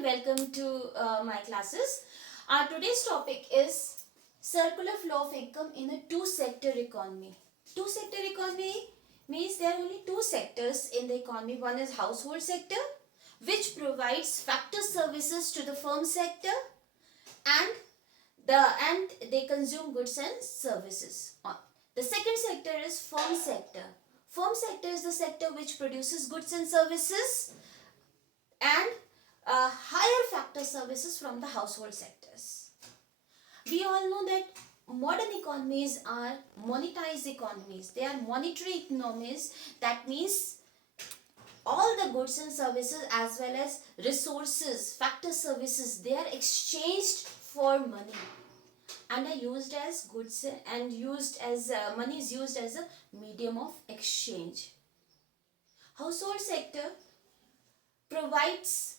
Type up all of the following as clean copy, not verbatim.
and welcome to my classes. Our today's topic is circular flow of income in a two-sector economy. Two-sector economy means there are only two sectors in the economy. One is household sector, which provides factor services to the firm sector, and they consume goods and services. The second sector is firm sector. Firm sector is the sector which produces goods and services and higher factor services from the household sectors. We all know that modern economies are monetized economies. They are monetary economies. That means all the goods and services as well as resources, factor services, they are exchanged for money and are used as goods and used as money is used as a medium of exchange. Household sector provides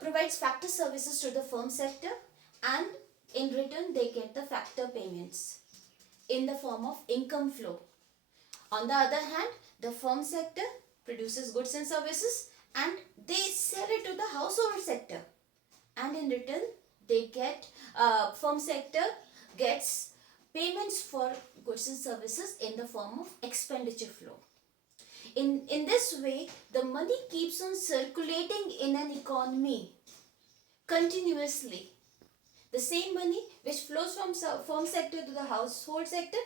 provides factor services to the firm sector, and in return they get the factor payments in the form of income flow. On the other hand, the firm sector produces goods and services and they sell it to the household sector, and in return they get firm sector gets payments for goods and services in the form of expenditure flow. In this way, the money keeps on circulating in an economy continuously. The same money which flows from firm sector to the household sector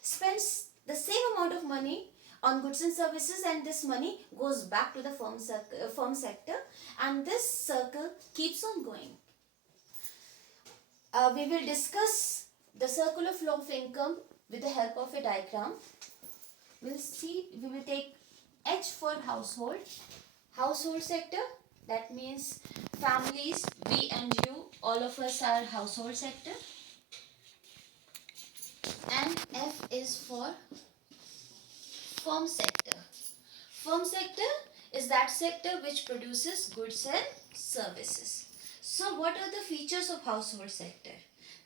spends the same amount of money on goods and services, and this money goes back to the firm sector, and this circle keeps on going. We will discuss the circular flow of income with the help of a diagram. We will take H for household sector. That means families, we and you, all of us are household sector. And F is for firm sector. Firm sector is that sector which produces goods and services. So what are the features of household sector?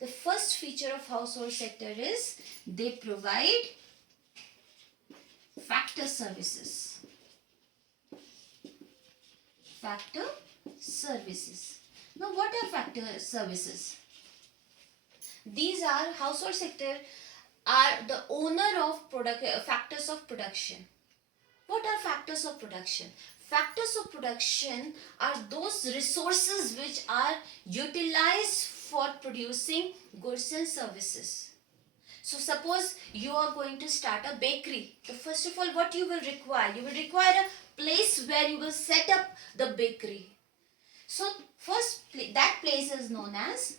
The first feature of household sector is they provide factor services. Factor services. Now what are factor services? These are household sector are the owner of factors of production. What are factors of production? Factors of production are those resources which are utilized for producing goods and services. So suppose you are going to start a bakery. So first of all, what you will require? You will require a place where you will set up the bakery. So first, that place is known as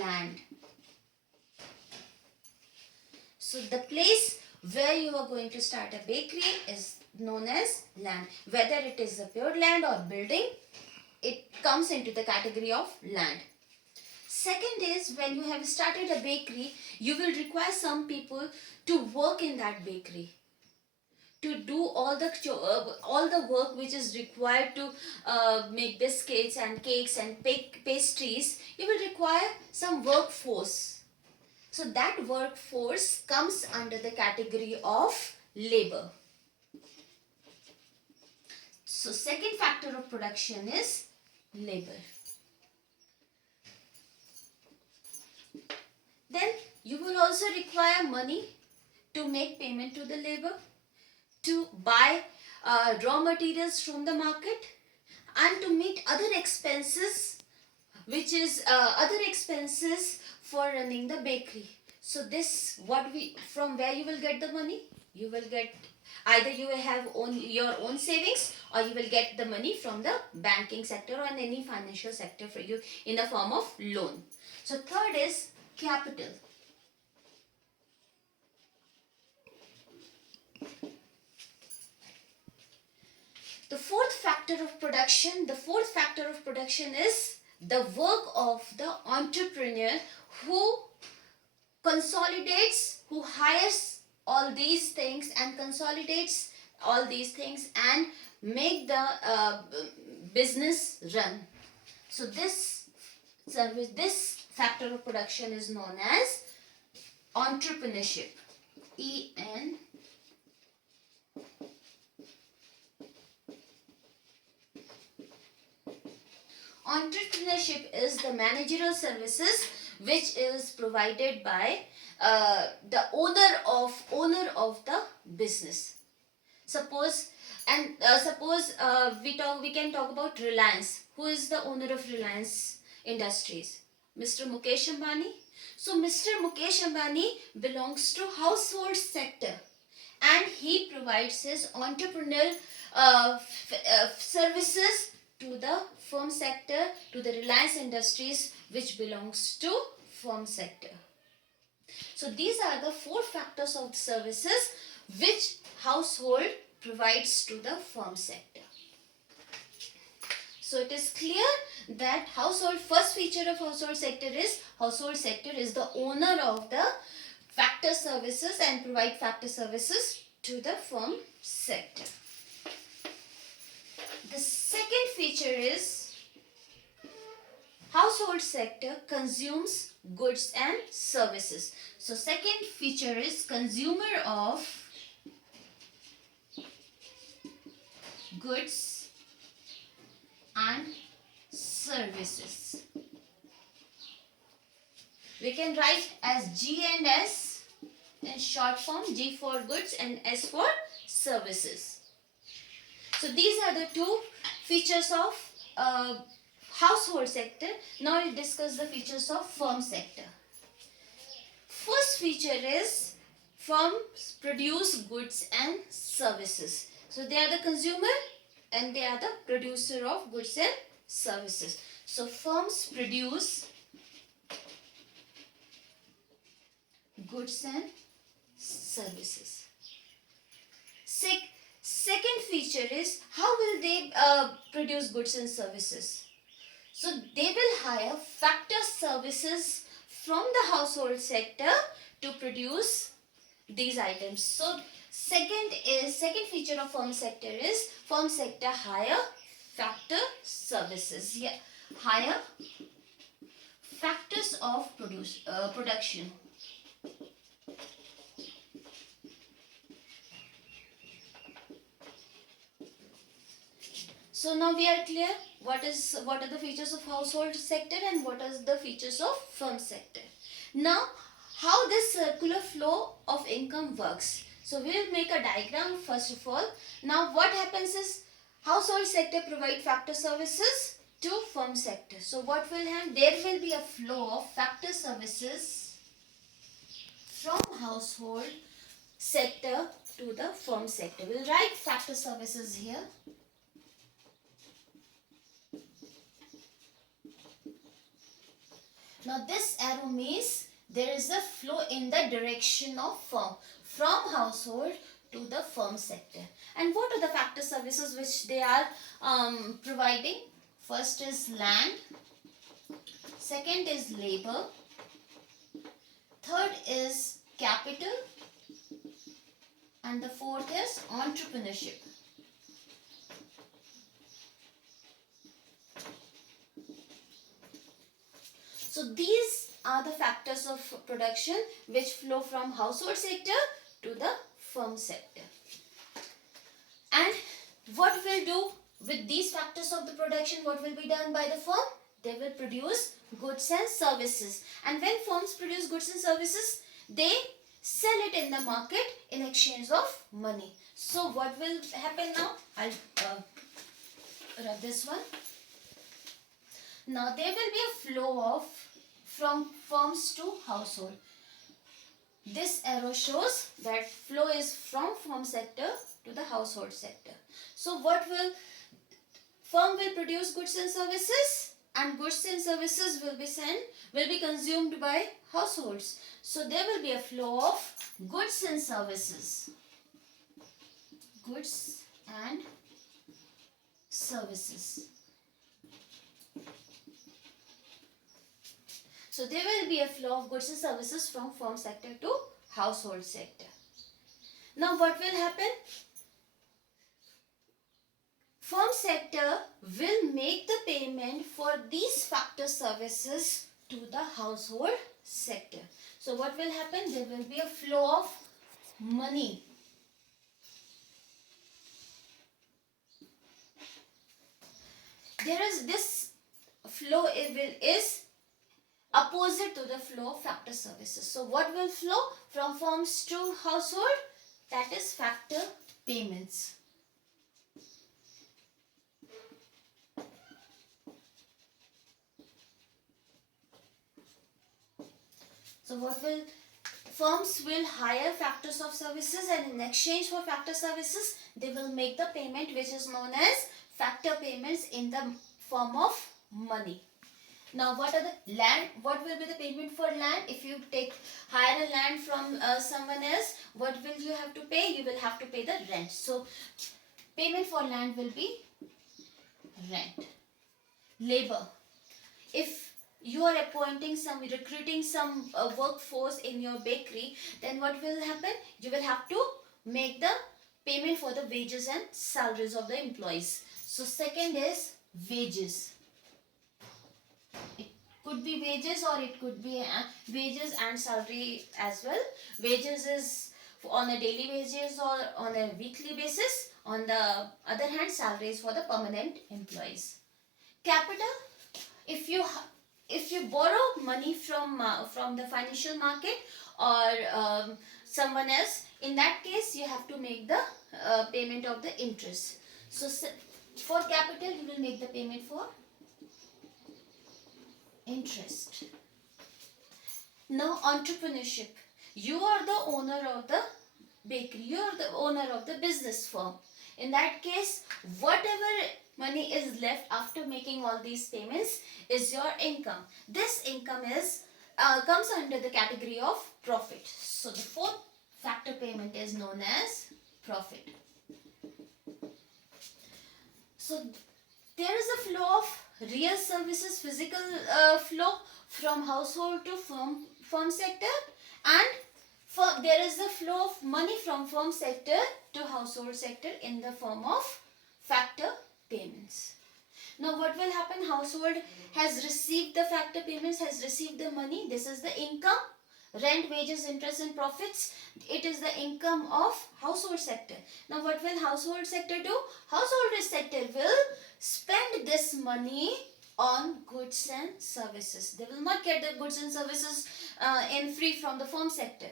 land. So the place where you are going to start a bakery is known as land. Whether it is a pure land or building, it comes into the category of land. Second is, when you have started a bakery, you will require some people to work in that bakery, to do all the work which is required to make biscuits and cakes and pastries. You will require some workforce. So that workforce comes under the category of labor. So second factor of production is labor. Then you will also require money to make payment to the labor, to buy raw materials from the market, and to meet other expenses, which is other expenses for running the bakery. So this from where you will get the money? You will get either you will have your own savings, or you will get the money from the banking sector or any financial sector for you in the form of loan. So third is capital. The fourth factor of production is the work of the entrepreneur who hires all these things and consolidates all these things and make the business run. So this factor of production is known as entrepreneurship. EN Entrepreneurship is the managerial services which is provided by the owner of the business. Suppose we can talk about Reliance. Who is the owner of Reliance Industries? Mr. Mukesh Ambani. So Mr. Mukesh Ambani belongs to household sector, and he provides his entrepreneurial services to the firm sector, to the Reliance Industries, which belongs to firm sector. So these are the four factors of the services which household provides to the firm sector. So it is clear that first feature of household sector is the owner of the factor services and provide factor services to the firm sector. The second feature is household sector consumes goods and services. So second feature is consumer of goods and services. We can write as G and S in short form, G for goods and S for services. So these are the two features of household sector. Now we'll discuss the features of firm sector. First feature is firms produce goods and services. So they are the consumer and they are the producer of goods and services. So firms produce goods and services. Second feature is how will they produce goods and services? So they will hire factor services from the household sector to produce these items. So second feature of firm sector is firm sector hire factor services. Yeah, hire factors of production. So now we are clear what are the features of household sector and what are the features of firm sector. Now how this circular flow of income works. So we will make a diagram first of all. Now what happens is household sector provide factor services to firm sector. So what will happen? There will be a flow of factor services from household sector to the firm sector. We'll write factor services here. Now this arrow means there is a flow in the direction of firm from household to the firm sector. And what are the factor services which they are providing? First is land, second is labor, third is capital, and the fourth is entrepreneurship. So these are the factors of production which flow from household sector to the firm sector. And what will do with these factors of the production? What will be done by the firm? They will produce goods and services. And when firms produce goods and services, they sell it in the market in exchange of money. So what will happen now? I'll write this one. Now there will be a flow from firms to household. This arrow shows that flow is from firm sector to the household sector. So firm will produce goods and services, and goods and services will be consumed by households. So there will be a flow of goods and services. Goods and services. So there will be a flow of goods and services from firm sector to household sector. Now what will happen? Firm sector will make the payment for these factor services to the household sector. So what will happen? There will be a flow of money. There is this flow is opposite to the flow of factor services. So what will flow from firms to household? That is factor payments. So what will firms will hire factors of services, and in exchange for factor services they will make the payment which is known as factor payments in the form of money. Now what are the land? What will be the payment for land? If you hire a land from someone else, what will you have to pay? You will have to pay the rent. So payment for land will be rent. Labor. If you are recruiting some workforce in your bakery, then what will happen? You will have to make the payment for the wages and salaries of the employees. So second is wages. It could be wages or it could be wages and salary as well. Wages is on a daily basis or on a weekly basis. On the other hand, salary is for the permanent employees. Capital. If you borrow money from the financial market or someone else, in that case you have to make the payment of the interest. So for capital you will make the payment for interest. Now entrepreneurship. You are the owner of the bakery. You are the owner of the business firm. In that case, whatever money is left after making all these payments is your income. This income comes under the category of profit. So the fourth factor payment is known as profit. So there is a flow of real services, physical flow from household to firm sector, and there is a flow of money from firm sector to household sector in the form of factor payments. Now what will happen? Household has received the factor payments, has received the money. This is the income. Rent, wages, interest and profits. It is the income of household sector. Now what will household sector do? Household sector will spend this money on goods and services. They will not get the goods and services in free from the firm sector.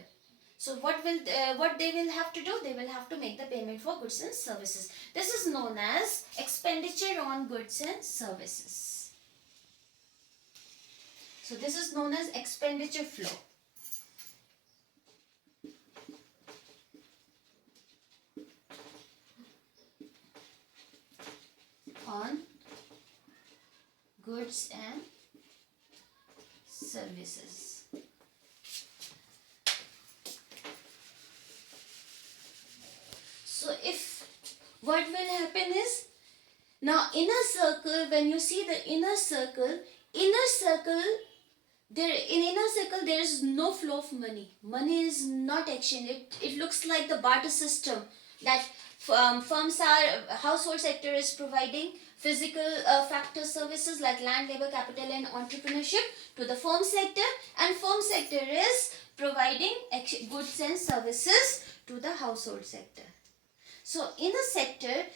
So what they will have to do? They will have to make the payment for goods and services. This is known as expenditure on goods and services. So this is known as expenditure flow. On goods and services. So what will happen is, now inner circle, when you see the inner circle there is no flow of money. Money is not exchanged. It looks like the barter system that household sector is providing physical factor services like land, labor, capital and entrepreneurship to the firm sector, and firm sector is providing goods and services to the household sector. So inner sector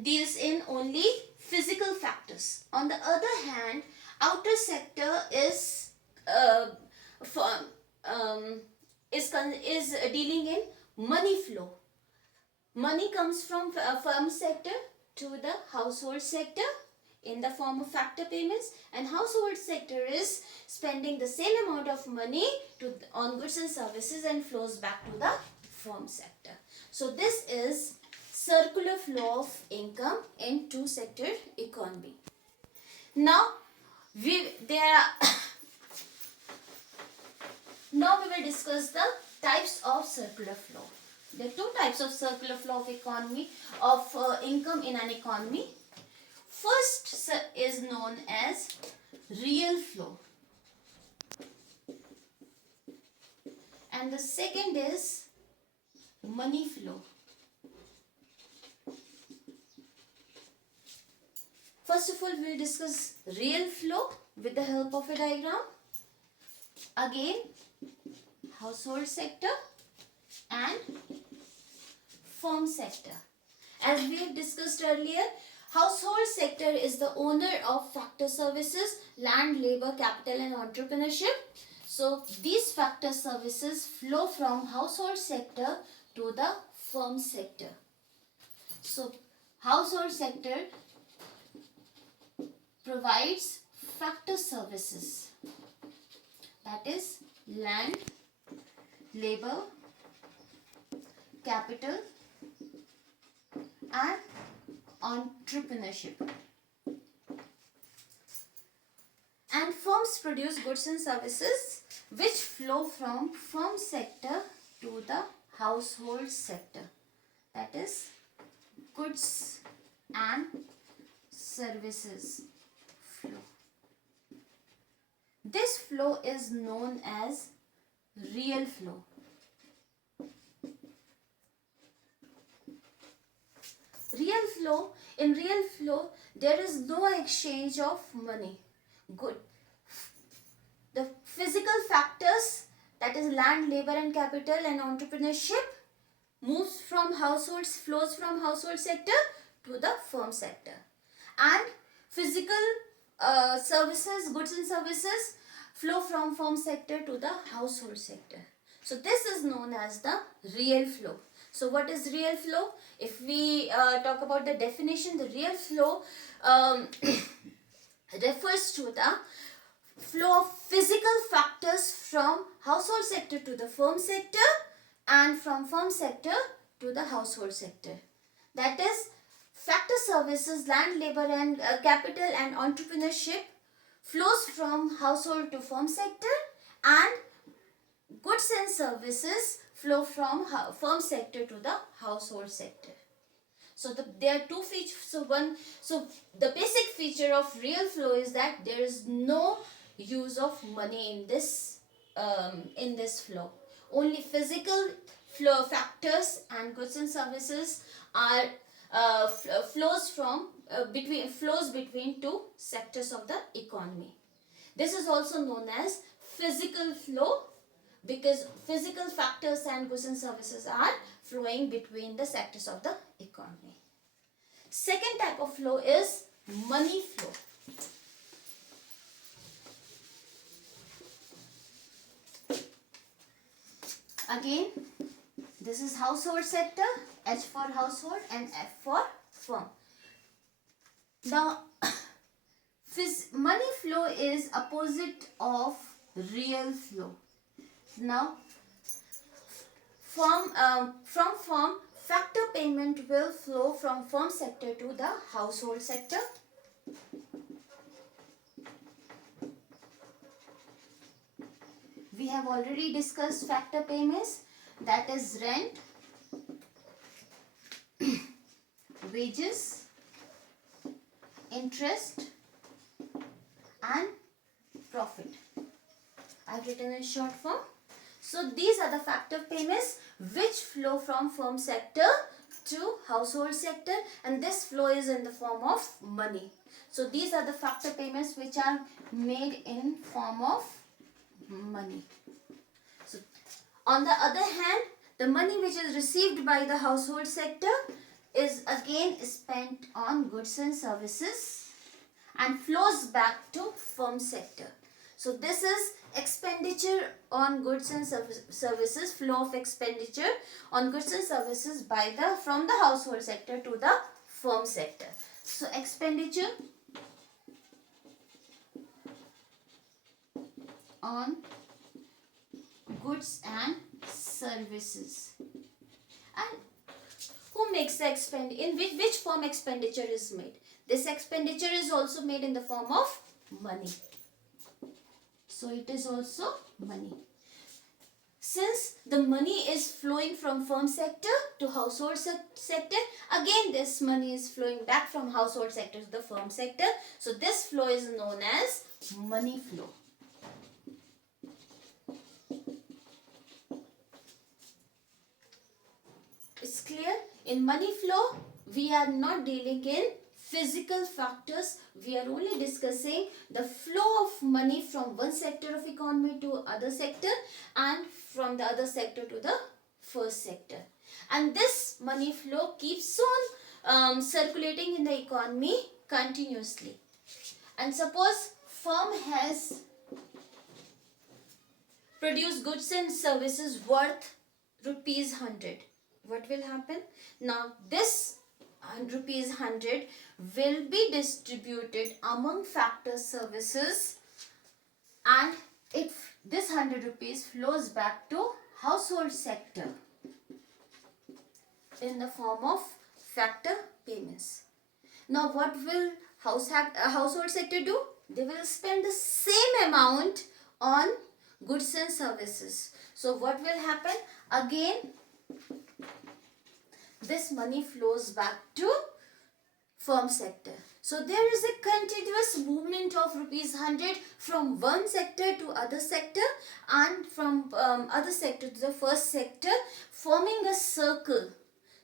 deals in only physical factors. On the other hand, outer sector is dealing in money flow. Money comes from firm sector to the household sector in the form of factor payments, and household sector is spending the same amount of money on goods and services and flows back to the firm sector. So this is circular flow of income in two-sector economy. Now we will discuss the types of circular flow. There are two types of circular flow of income in an economy. First is known as real flow, and the second is money flow. First of all, we will discuss real flow with the help of a diagram. Again, household sector and firm sector. As we have discussed earlier, Household sector is the owner of factor services, land, labor, capital and entrepreneurship. So these factor services flow from household sector to the firm sector. So household sector provides factor services, that is land, labor, capital and entrepreneurship. And firms produce goods and services which flow from firm sector to the household sector, that is goods and services flow. This flow is known as real flow. In real flow, there is no exchange of money. Good. The physical factors, that is land, labor and capital and entrepreneurship, flows from household sector to the firm sector. And physical services, goods and services flow from firm sector to the household sector. So this is known as the real flow. So what is real flow? If we talk about the definition, the real flow refers to the flow of physical factors from household sector to the firm sector and from firm sector to the household sector. That is, factor services, land, labor and capital and entrepreneurship flows from household to firm sector, and goods and services flow from firm sector to the household sector. So there are two features. So the basic feature of real flow is that there is no use of money in this flow. Only physical flow factors and goods and services are flows between two sectors of the economy. This is also known as physical flow, because physical factors and goods and services are flowing between the sectors of the economy. Second type of flow is money flow. Again, this is household sector, H for household and F for firm. Now, money flow is opposite of real flow. Now, from firm, factor payment will flow from firm sector to the household sector. We have already discussed factor payments, that is rent, wages, interest and profit. I have written in short form. So these are the factor payments which flow from firm sector to household sector, and this flow is in the form of money. So these are the factor payments which are made in form of money. So on the other hand, the money which is received by the household sector is again spent on goods and services and flows back to firm sector. So this is expenditure on goods and services, flow of expenditure on goods and services from the household sector to the firm sector. So expenditure on goods and services. And who makes the expenditure? In which form expenditure is made? This expenditure is also made in the form of money. So it is also money. Since the money is flowing from firm sector to household sector, again this money is flowing back from household sector to the firm sector. So this flow is known as money flow. It's clear? In money flow, we are not dealing in physical factors. We are only discussing the flow of money from one sector of economy to other sector and from the other sector to the first sector. And this money flow keeps circulating in the economy continuously. And suppose firm has produced goods and services worth rupees 100. What will happen? Now this rupees 100 will be distributed among factor services, and if this 100 rupees flows back to household sector in the form of factor payments. Now what will household sector do? They will spend the same amount on goods and services. So what will happen? Again, this money flows back to firm sector. So there is a continuous movement of rupees 100 from one sector to other sector, and from other sector to the first sector, forming a circle.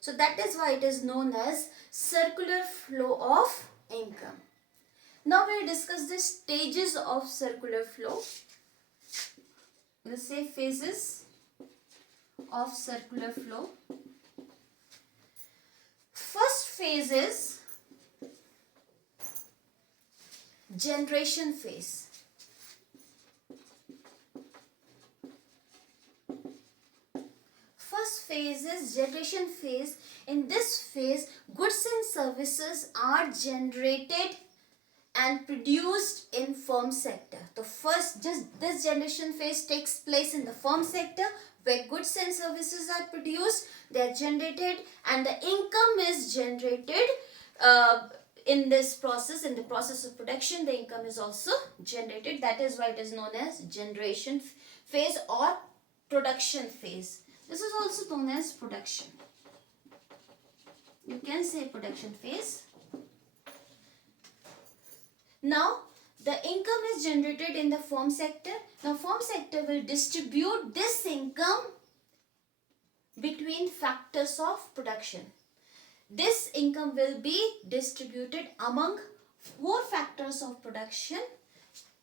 So that is why it is known as circular flow of income. Now we will discuss the stages of circular flow. We'll say phases of circular flow. First phase is generation phase. First phase is generation phase. In this phase, goods and services are generated and produced in firm sector. This generation phase takes place in the firm sector, where goods and services are produced, they are generated, and the income is generated in this process. In the process of production, the income is also generated. That is why it is known as generation phase or production phase. This is also known as production. You can say production phase. Now, the income is generated in the firm sector. Now, firm sector will distribute this income between factors of production. This income will be distributed among 4 factors of production.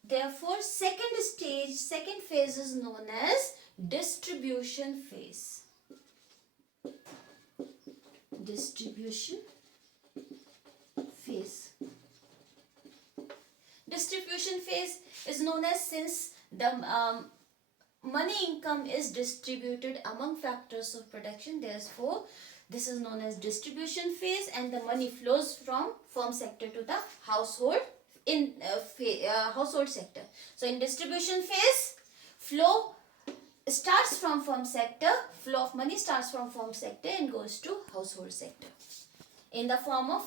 Therefore, second phase is known as distribution phase. Distribution phase. Distribution phase is known as, since the money income is distributed among factors of production, therefore this is known as distribution phase, and the money flows from firm sector to the household household sector. So in distribution phase, flow starts from firm sector, flow of money starts from firm sector and goes to household sector in the form of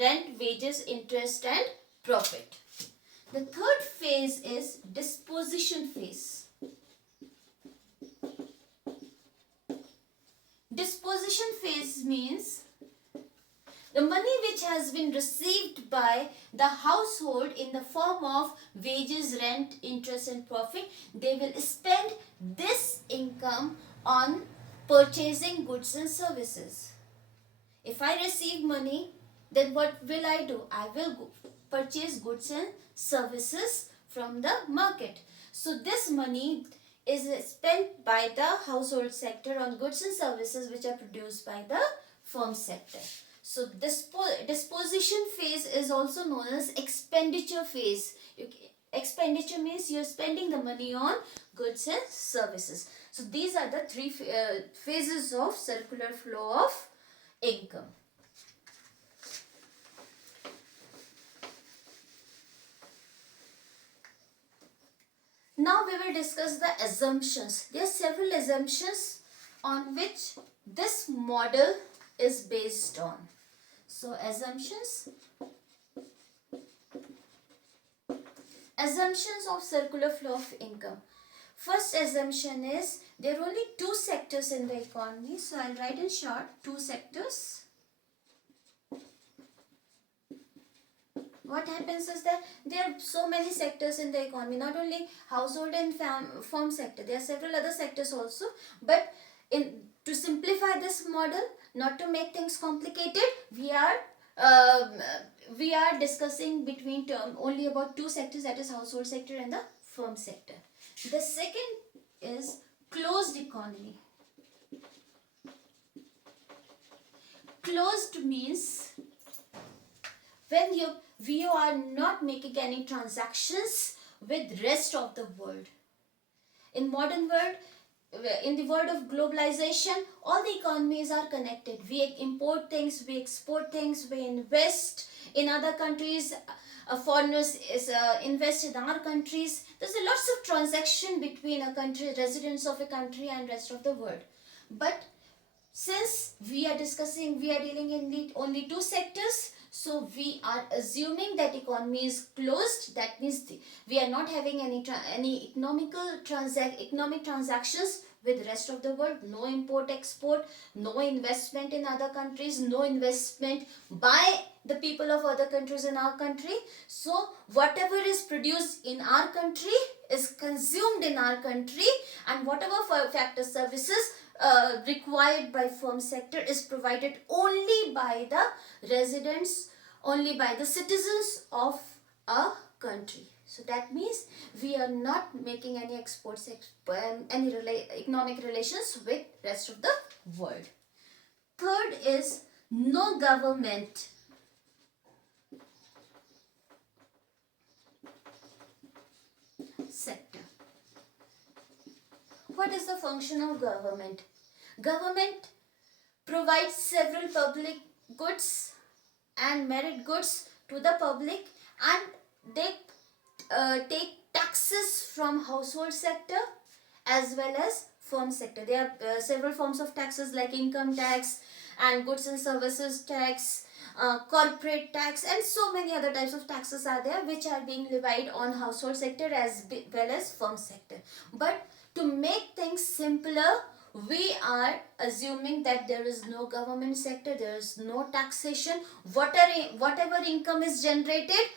rent, wages, interest and profit. The third phase is disposition phase. Disposition phase means the money which has been received by the household in the form of wages, rent, interest and profit, they will spend this income on purchasing goods and services. If I receive money, then what will I do? I will purchase goods and services from the market. So this money is spent by the household sector on goods and services which are produced by the firm sector. So disposition phase is also known as expenditure phase. Expenditure means you're spending the money on goods and services. So these are the 3 phases of circular flow of income. Now we will discuss the assumptions. There are several assumptions on which this model is based on. So assumptions of circular flow of income. First assumption is there are only 2 sectors in the economy. So I'll write in short 2 sectors. What happens is that there are so many sectors in the economy, not only household and firm sector. There are several other sectors also. But to simplify this model, not to make things complicated, we are discussing between only about 2 sectors, that is household sector and the firm sector. The second is closed economy. Closed means when you are not making any transactions with rest of the world. In modern world, in the world of globalization, all the economies are connected. We import things, we export things, we invest in other countries. Foreigners invest in our countries. There's a lots of transaction between a country, residents of a country, and rest of the world. But since we are dealing in the only two sectors, so we are assuming that economy is closed. That means we are not having any economic transactions with rest of the world. No import export, no investment in other countries, no investment by the people of other countries in our country. So whatever is produced in our country is consumed in our country, and whatever factor services required by firm sector is provided only by the residents, only by the citizens of a country. So that means we are not making any economic relations with rest of the world. Third is no government. Sector. What is the function of government? Government provides several public goods and merit goods to the public, and they take taxes from household sector as well as firm sector. There are several forms of taxes like income tax and goods and services tax, corporate tax, and so many other types of taxes are there which are being levied on household sector as well as firm sector. But to make things simpler, we are assuming that there is no government sector, there is no taxation. Whatever income is generated,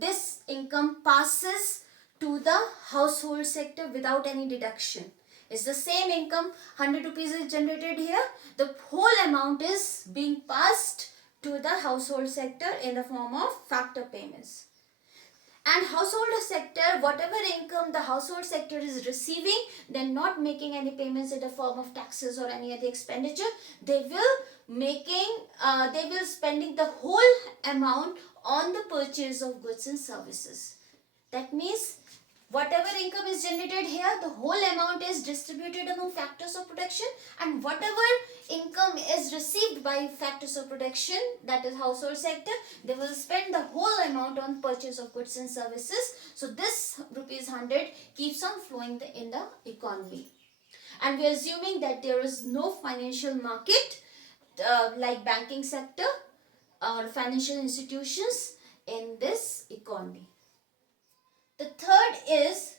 this income passes to the household sector without any deduction. It's the same income, 100 rupees is generated here, the whole amount is being passed to the household sector in the form of factor payments. And household sector, whatever income the household sector is receiving, they're not making any payments in the form of taxes or any other expenditure. They will spending the whole amount on the purchase of goods and services. That means whatever income is generated here, the whole amount is distributed among factors of production, and whatever income is received by factors of production, that is household sector, they will spend the whole amount on purchase of goods and services. So this rupees 100 keeps on flowing in the economy. And we are assuming that there is no financial market like banking sector or financial institutions in this economy. The third is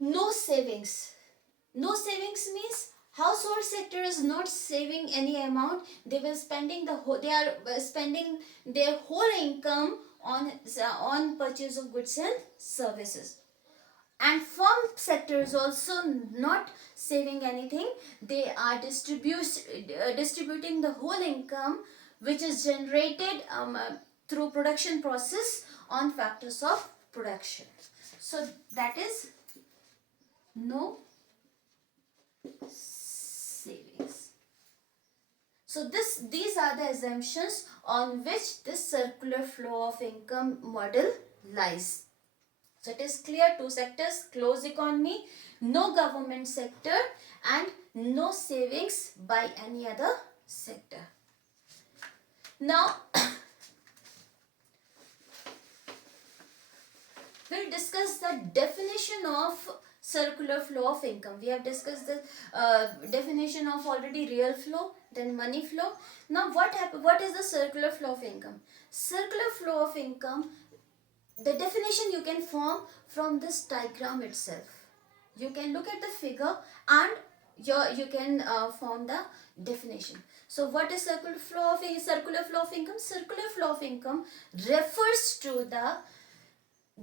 no savings. No savings means household sector is not saving any amount. They are spending their whole income on purchase of goods and services. And firm sector is also not saving anything. They are distributing the whole income which is generated through production process on factors of production. So that is no savings. So these are the assumptions on which this circular flow of income model lies. So it is clear, two sectors, closed economy, no government sector, and no savings by any other sector. Now we'll discuss the definition of circular flow of income. We have discussed the definition of already real flow, then money flow. Now what is the circular flow of income? Circular flow of income, the definition you can form from this diagram itself. You can look at the figure and you can form the definition. So what is circular flow of income? Circular flow of income refers to the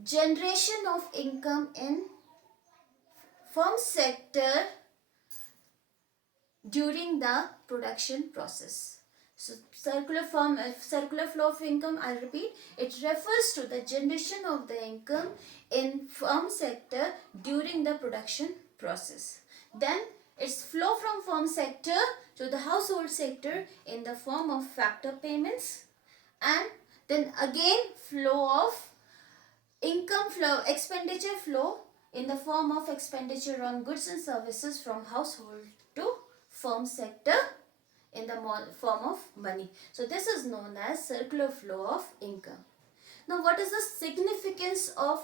generation of income in firm sector during the production process. So circular flow of income, I'll repeat, it refers to the generation of the income in firm sector during the production process. Then Its flow from firm sector to the household sector in the form of factor payments, and then again flow of income flow, expenditure flow in the form of expenditure on goods and services from household to firm sector in the form of money. So this is known as circular flow of income. Now what is the significance of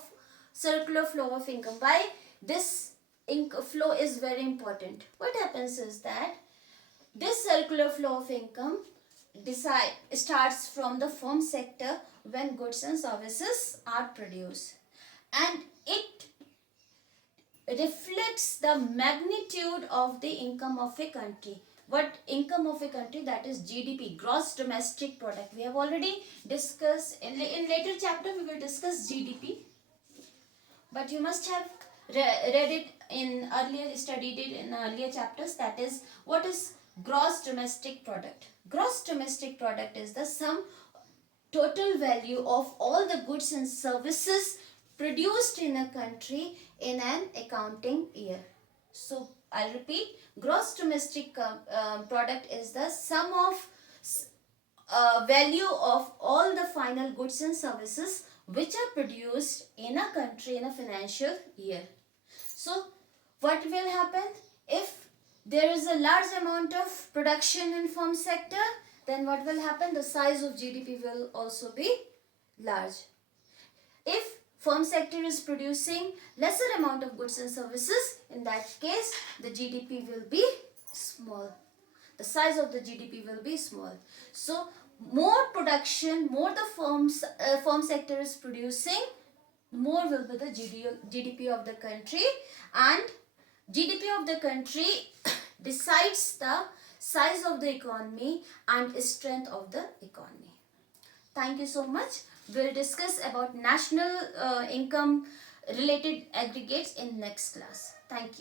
circular flow of income? Why this flow is very important? What happens is that this circular flow of income starts from the firm sector when goods and services are produced, and it reflects the magnitude of the income of a country. What income of a country? That is GDP, gross domestic product. We have already discussed in later chapter we will discuss GDP, but you must have read it in earlier, studied it in earlier chapters. That is, what is gross domestic product? Gross domestic product is the sum total value of all the goods and services produced in a country in an accounting year. So I'll repeat, gross domestic product is the sum of value of all the final goods and services which are produced in a country in a financial year. So what will happen if there is a large amount of production in firm sector? Then what will happen? The size of GDP will also be large. If firm sector is producing lesser amount of goods and services, in that case the GDP will be small. The size of the GDP will be small. So more production, more the firm sector is producing, more will be the GDP of the country, and GDP of the country decides the size of the economy and strength of the economy. Thank you so much. We'll discuss about national income related aggregates in next class. Thank you.